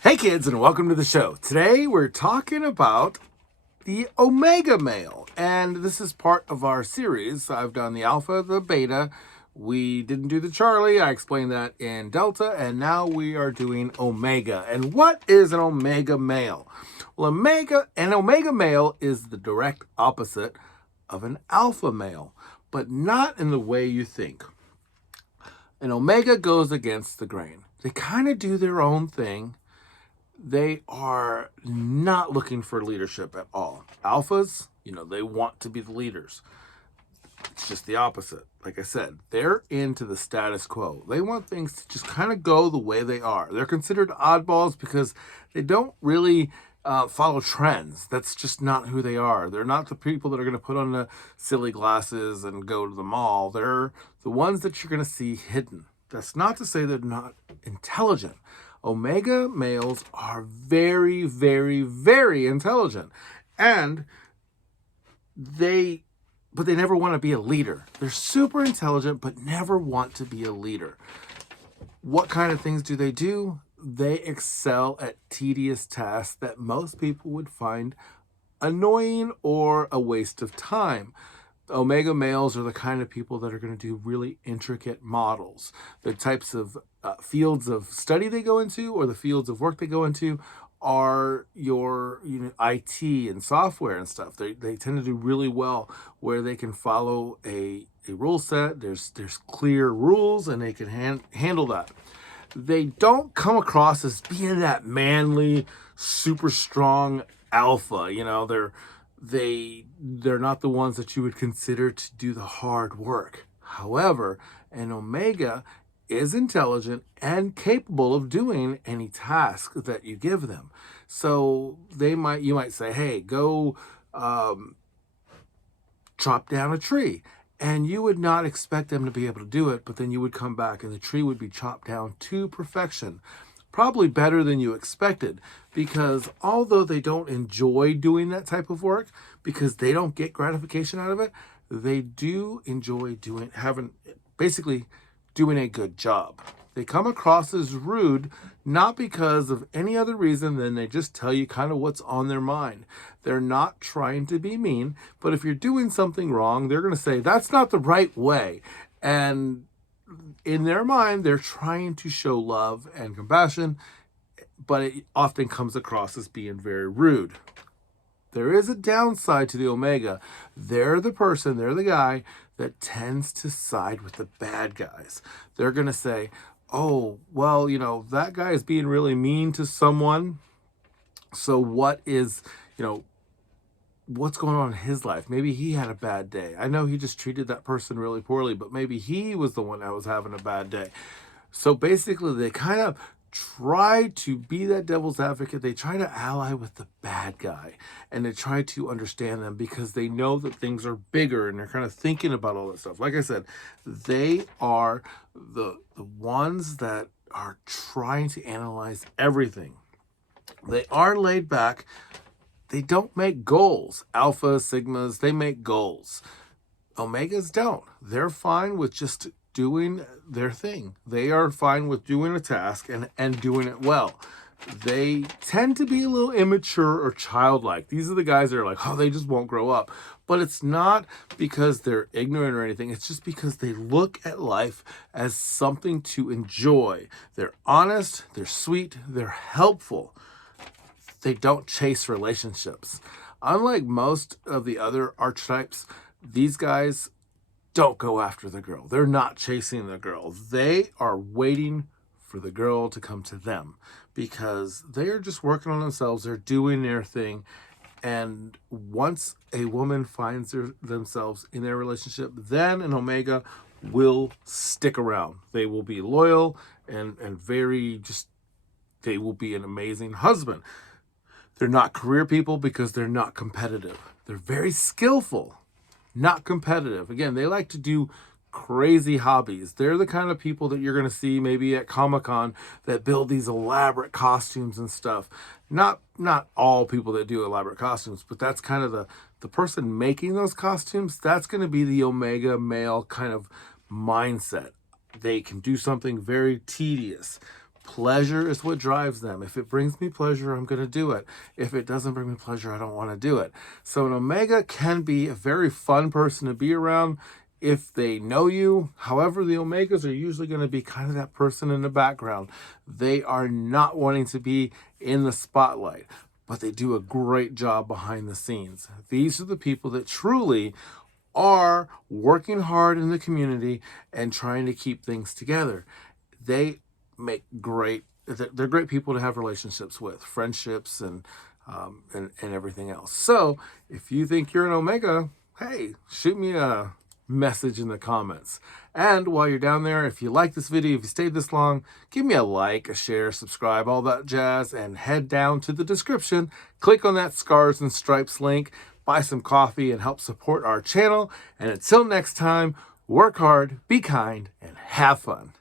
Hey kids, and welcome to the show. Today we're talking about the omega male, and this is part of our series. I've done the alpha, the beta. We didn't do the Charlie. I explained that in delta, and now we are doing omega. And what is an omega male? Well, an omega male is the direct opposite of an alpha male, but not in the way you think. An omega goes against the grain. They kind of do their own thing. They are not looking for leadership at all. Alphas, they want to be the leaders. It's just the opposite. Like I said, they're into the status quo. They want things to just kind of go the way they are. They're considered oddballs because they don't really follow trends. That's just not who they are. They're not the people that are going to put on the silly glasses and go to the mall. They're the ones that you're going to see hidden. That's not to say they're not intelligent. Omega males are very, very, very intelligent, and they never want to be a leader. They're super intelligent, but never want to be a leader. What kind of things do? They excel at tedious tasks that most people would find annoying or a waste of time. Omega males are the kind of people that are going to do really intricate models. The types of fields of study they go into or the fields of work they go into are your IT and software and stuff. They tend to do really well where they can follow a rule set. There's clear rules and they can handle that. They don't come across as being that manly, super strong alpha. They're not the ones that you would consider to do the hard work. However, an omega is intelligent and capable of doing any task that you give them. So you might say, hey, go chop down a tree. And you would not expect them to be able to do it, but then you would come back and the tree would be chopped down to perfection. Probably better than you expected, because although they don't enjoy doing that type of work because they don't get gratification out of it, they do enjoy doing a good job. They come across as rude, not because of any other reason than they just tell you kind of what's on their mind. They're not trying to be mean, but if you're doing something wrong, they're going to say, that's not the right way. And in their mind, they're trying to show love and compassion, but it often comes across as being very rude. There is a downside to the omega. They're the guy that tends to side with the bad guys. They're going to say, oh, well, that guy is being really mean to someone. So what's going on in his life? Maybe he had a bad day. I know he just treated that person really poorly, but maybe he was the one that was having a bad day. So basically, they kind of try to be that devil's advocate. They try to ally with the bad guy, and they try to understand them because they know that things are bigger, and they're kind of thinking about all that stuff. Like I said, they are the ones that are trying to analyze everything. They are laid back. They don't make goals. Alpha, sigmas, they make goals. Omegas don't. They're fine with just doing their thing. They are fine with doing a task and doing it well. They tend to be a little immature or childlike. These are the guys that are like, oh, they just won't grow up. But it's not because they're ignorant or anything. It's just because they look at life as something to enjoy. They're honest, they're sweet, they're helpful. They don't chase relationships. Unlike most of the other archetypes, these guys don't go after the girl. They're not chasing the girl. They are waiting for the girl to come to them because they are just working on themselves. They're doing their thing. And once a woman finds themselves in their relationship, then an omega will stick around. They will be loyal and they will be an amazing husband. They're not career people because they're not competitive. They're very skillful, not competitive. Again, they like to do crazy hobbies. They're the kind of people that you're going to see maybe at Comic-Con that build these elaborate costumes and stuff. Not all people that do elaborate costumes, but that's kind of the person making those costumes. That's going to be the omega male kind of mindset. They can do something very tedious, Pleasure is what drives them. If it brings me pleasure, I'm going to do it. If it doesn't bring me pleasure, I don't want to do it. So an Omega can be a very fun person to be around if they know you. However, the Omegas are usually going to be kind of that person in the background. They are not wanting to be in the spotlight, but they do a great job behind the scenes. These are the people that truly are working hard in the community and trying to keep things together. They make they're great people to have relationships with, friendships and everything else. So if you think you're an Omega, hey, shoot me a message in the comments. And while you're down there, if you like this video, if you stayed this long, give me a like, a share, subscribe, all that jazz, and head down to the description, click on that Scars and Stripes link, buy some coffee and help support our channel. And until next time, work hard, be kind, and have fun.